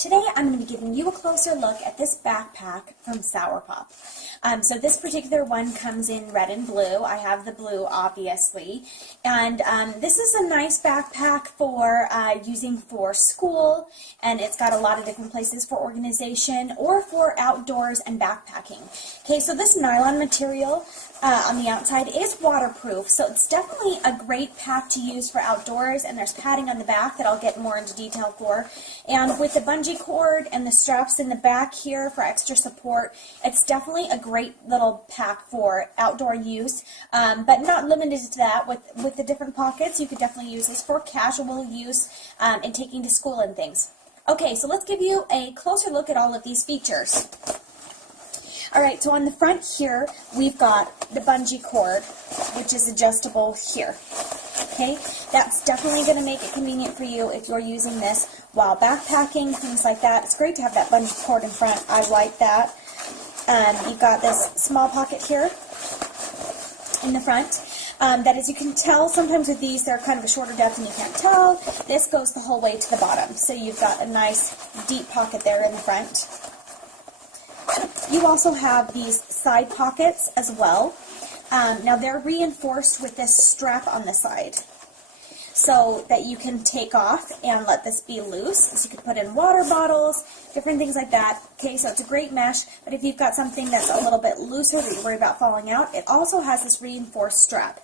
Today I'm going to be giving you a closer look at this backpack from Soarpop. So this particular one comes in red and blue. I have the blue, obviously. And this is a nice backpack for using for school, and it's got a lot of different places for organization or for outdoors and backpacking. Okay, so this nylon material on the outside is waterproof, so it's definitely a great pack to use for outdoors, and there's padding on the back that I'll get more into detail for. And with the bungee cord and the straps in the back here for extra support, it's definitely a great little pack for outdoor use, but not limited to that. With the different pockets, you could definitely use this for casual use and taking to school and things. Okay, so let's give you a closer look at all of these features. Alright, so on the front here, we've got the bungee cord, which is adjustable here. Okay, that's definitely going to make it convenient for you if you're using this while backpacking, things like that. It's great to have that bungee cord in front. I like that. You've got this small pocket here in the front. That, as you can tell, sometimes with these, they're kind of a shorter depth and you can't tell. This goes the whole way to the bottom, so you've got a nice deep pocket there in the front. You also have these side pockets as well. Now they're reinforced with this strap on the side so that you can take off and let this be loose. So you can put in water bottles, different things like that. Okay, so it's a great mesh, but if you've got something that's a little bit looser that you're worried about falling out, it also has this reinforced strap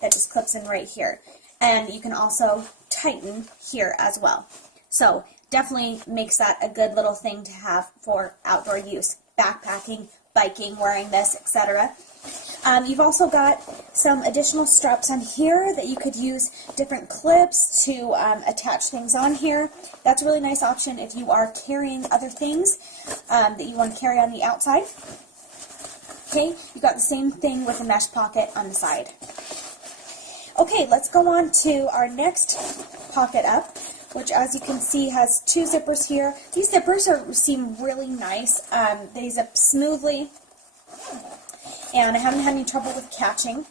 that just clips in right here. And you can also tighten here as well. So definitely makes that a good little thing to have for outdoor use, backpacking, biking, wearing this, etc. You've also got some additional straps on here that you could use different clips to attach things on here. That's a really nice option if you are carrying other things that you want to carry on the outside. Okay, you've got the same thing with a mesh pocket on the side. Okay, let's go on to our next pocket up, which, as you can see, has two zippers here. These zippers seem really nice. They zip smoothly, and I haven't had any trouble with catching.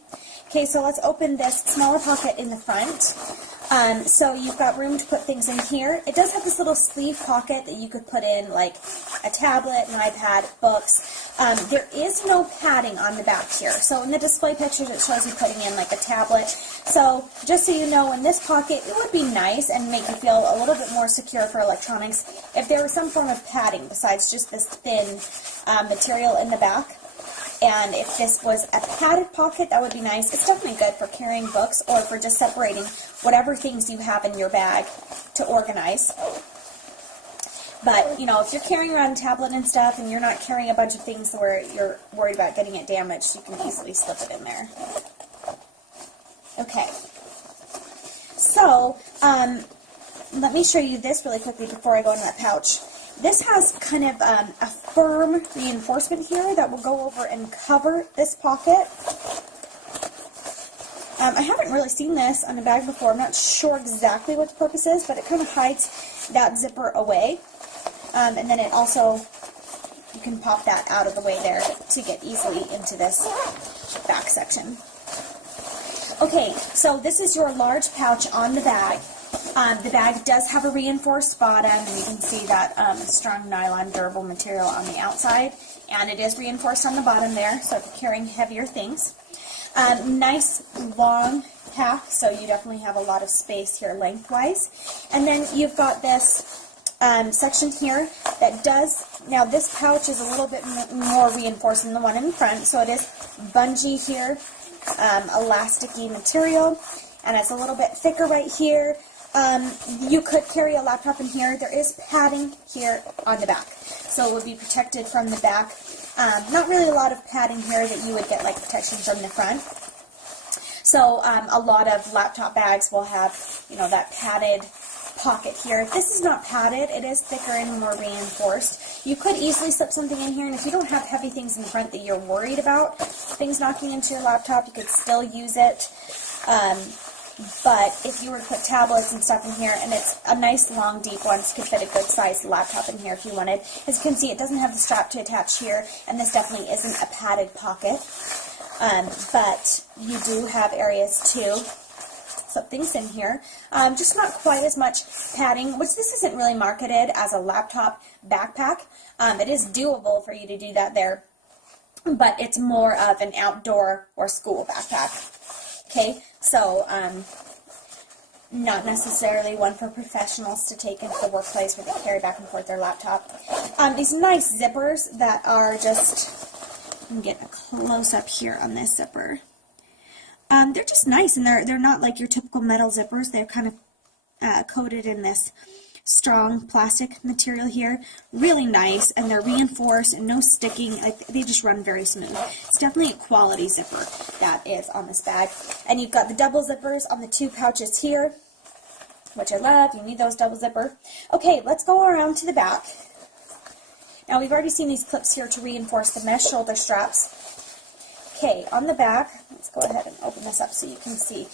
Okay, so let's open this smaller pocket in the front. So you've got room to put things in here. It does have this little sleeve pocket that you could put in, like, a tablet, an iPad, books. There is no padding on the back here. So in the display pictures, it shows you putting in, like, a tablet. So just so you know, in this pocket, it would be nice and make you feel a little bit more secure for electronics if there was some form of padding besides just this thin material in the back. And if this was a padded pocket, that would be nice. It's definitely good for carrying books or for just separating whatever things you have in your bag to organize. But, you know, if you're carrying around a tablet and stuff and you're not carrying a bunch of things where you're worried about getting it damaged, you can easily slip it in there. Okay. So, let me show you this really quickly before I go into that pouch. This has kind of a firm reinforcement here that will go over and cover this pocket. I haven't really seen this on a bag before. I'm not sure exactly what the purpose is, but it kind of hides that zipper away. And then it also, you can pop that out of the way there to get easily into this back section. Okay, so this is your large pouch on the bag. The bag does have a reinforced bottom, and you can see that strong nylon durable material on the outside, and it is reinforced on the bottom there, so if you're carrying heavier things. Nice long pack, so you definitely have a lot of space here lengthwise. And then you've got this section here that does, now this pouch is a little bit more reinforced than the one in front, so it is bungee here, elasticy material, and it's a little bit thicker right here. You could carry a laptop in here. There is padding here on the back, so it would be protected from the back. Not really a lot of padding here that you would get like protection from the front. So a lot of laptop bags will have, you know, that padded pocket here. This is not padded. It is thicker and more reinforced. You could easily slip something in here, and if you don't have heavy things in the front that you're worried about things knocking into your laptop, you could still use it. But if you were to put tablets and stuff in here, and it's a nice long deep one, so you could fit a good sized laptop in here if you wanted. As you can see, it doesn't have the strap to attach here, and this definitely isn't a padded pocket. But you do have areas to lots of things in here. Just not quite as much padding, which this isn't really marketed as a laptop backpack. It is doable for you to do that there, but it's more of an outdoor or school backpack. Okay, so not necessarily one for professionals to take into the workplace where they carry back and forth their laptop. These nice zippers that are just, I'm getting a close-up here on this zipper. They're just nice, and they're not like your typical metal zippers. They're kind of coated in this strong plastic material here. Really nice, and they're reinforced and no sticking. Like, they just run very smooth. It's definitely a quality zipper that is on this bag. And you've got the double zippers on the 2 pouches here, which I love. You need those double zipper. Okay, let's go around to the back. Now, we've already seen these clips here to reinforce the mesh shoulder straps. Okay, on the back, let's go ahead and open this up so you can see.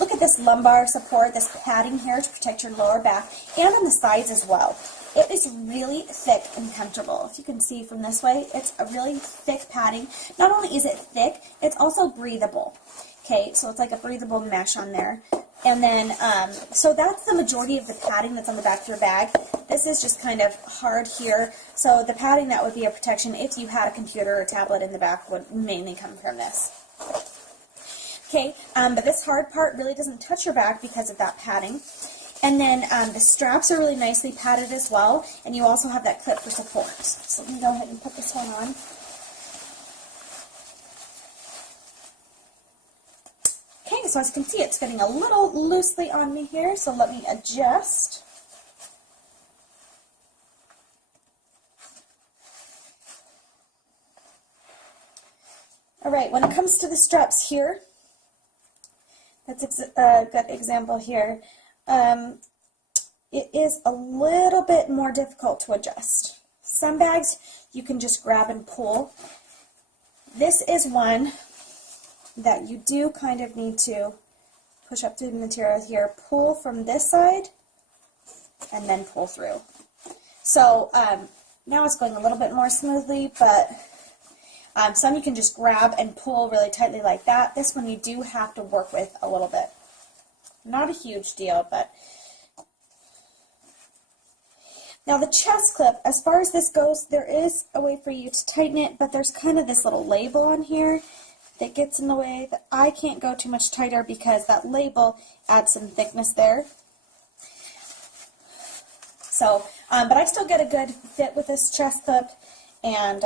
Look at this lumbar support, this padding here to protect your lower back, and on the sides as well. It is really thick and comfortable. If you can see from this way, it's a really thick padding. Not only is it thick, it's also breathable. Okay, so it's like a breathable mesh on there. And then, so that's the majority of the padding that's on the back of your bag. This is just kind of hard here. So the padding that would be a protection if you had a computer or tablet in the back would mainly come from this. Okay, but this hard part really doesn't touch your back because of that padding. And then the straps are really nicely padded as well, and you also have that clip for support. So let me go ahead and put this one on. Okay, so as you can see, it's fitting a little loosely on me here, so let me adjust. Alright, when it comes to the straps here, that's a good example here. It is a little bit more difficult to adjust. Some bags you can just grab and pull. This is one that you do kind of need to push up through the material here, pull from this side, and then pull through. So now it's going a little bit more smoothly, but some you can just grab and pull really tightly like that. This one you do have to work with a little bit. Not a huge deal, but... Now the chest clip, as far as this goes, there is a way for you to tighten it, but there's kind of this little label on here that gets in the way that I can't go too much tighter because that label adds some thickness there. So, but I still get a good fit with this chest clip, and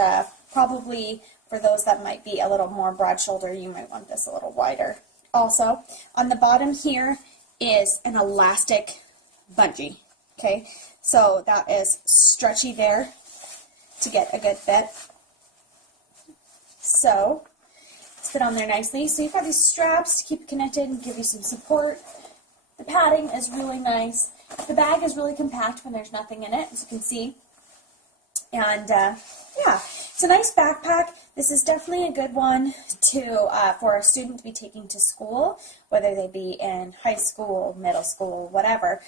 probably for those that might be a little more broad shoulder, you might want this a little wider. Also, on the bottom here is an elastic bungee, okay? So that is stretchy there to get a good fit. So, it's fit on there nicely. So you've got these straps to keep it connected and give you some support. The padding is really nice. The bag is really compact when there's nothing in it, as you can see. And yeah, it's a nice backpack. This is definitely a good one to for a student to be taking to school, whether they be in high school, middle school, whatever,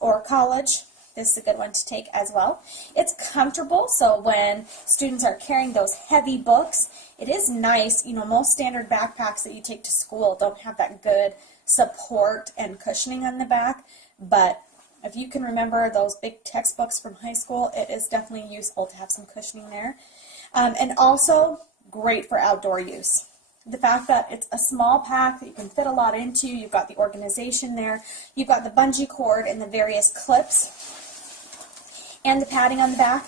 or college. This is a good one to take as well. It's comfortable, so when students are carrying those heavy books, it is nice. You know, most standard backpacks that you take to school don't have that good support and cushioning on the back, but if you can remember those big textbooks from high school, it is definitely useful to have some cushioning there. And also, great for outdoor use. The fact that it's a small pack that you can fit a lot into, you've got the organization there, you've got the bungee cord and the various clips, and the padding on the back.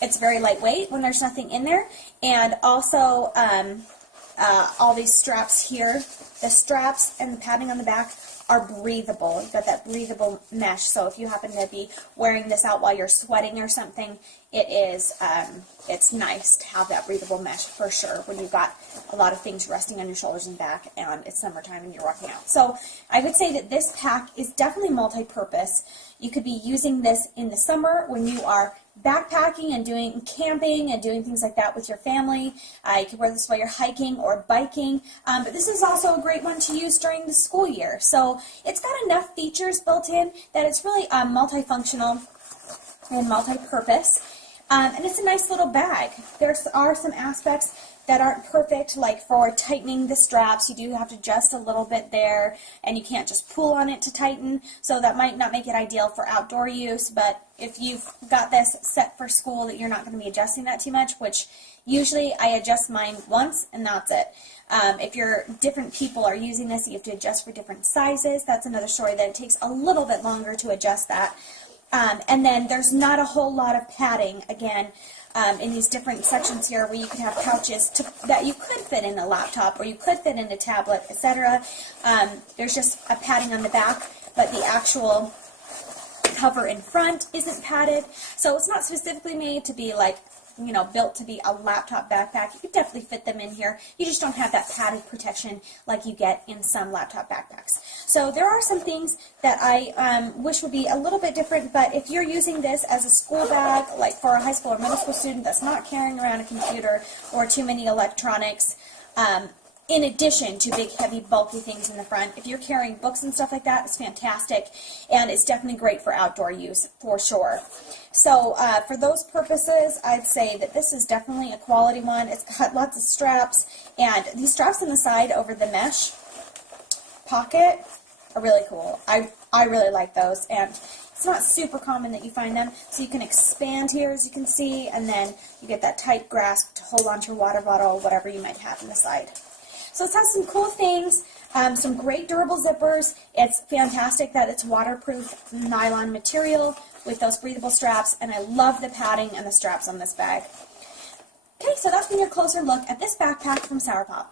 It's very lightweight when there's nothing in there, and also all these straps here, the straps and the padding on the back are breathable. You've got that breathable mesh, so if you happen to be wearing this out while you're sweating or something, it is, it's nice to have that breathable mesh for sure when you've got a lot of things resting on your shoulders and back and it's summertime and you're working out. So I would say that this pack is definitely multi-purpose. You could be using this in the summer when you are backpacking and doing camping and doing things like that with your family. You could wear this while you're hiking or biking, but this is also a great one to use during the school year. So it's got enough features built in that it's really multifunctional and multi-purpose. And it's a nice little bag. There are some aspects that aren't perfect, like for tightening the straps, you do have to adjust a little bit there, and you can't just pull on it to tighten, so that might not make it ideal for outdoor use, but if you've got this set for school that you're not going to be adjusting that too much, which usually I adjust mine once and that's it. If you're different people are using this, you have to adjust for different sizes. That's another story that it takes a little bit longer to adjust that. And then there's not a whole lot of padding, again, in these different sections here where you could have pouches that you could fit in a laptop or you could fit in a tablet, etc. There's just a padding on the back, but the actual cover in front isn't padded. So it's not specifically made to be like, you know, built to be a laptop backpack. You could definitely fit them in here. You just don't have that padded protection like you get in some laptop backpacks. So there are some things that I wish would be a little bit different, but if you're using this as a school bag, like for a high school or middle school student that's not carrying around a computer or too many electronics, in addition to big, heavy, bulky things in the front, if you're carrying books and stuff like that, it's fantastic, and it's definitely great for outdoor use, for sure. So for those purposes, I'd say that this is definitely a quality one. It's got lots of straps, and these straps on the side over the mesh pocket are really cool. I really like those, and it's not super common that you find them, so you can expand here, as you can see, and then you get that tight grasp to hold onto your water bottle, whatever you might have on the side. So it has some cool things, some great durable zippers. It's fantastic that it's waterproof nylon material with those breathable straps, and I love the padding and the straps on this bag. Okay, so that's been your closer look at this backpack from Soarpop.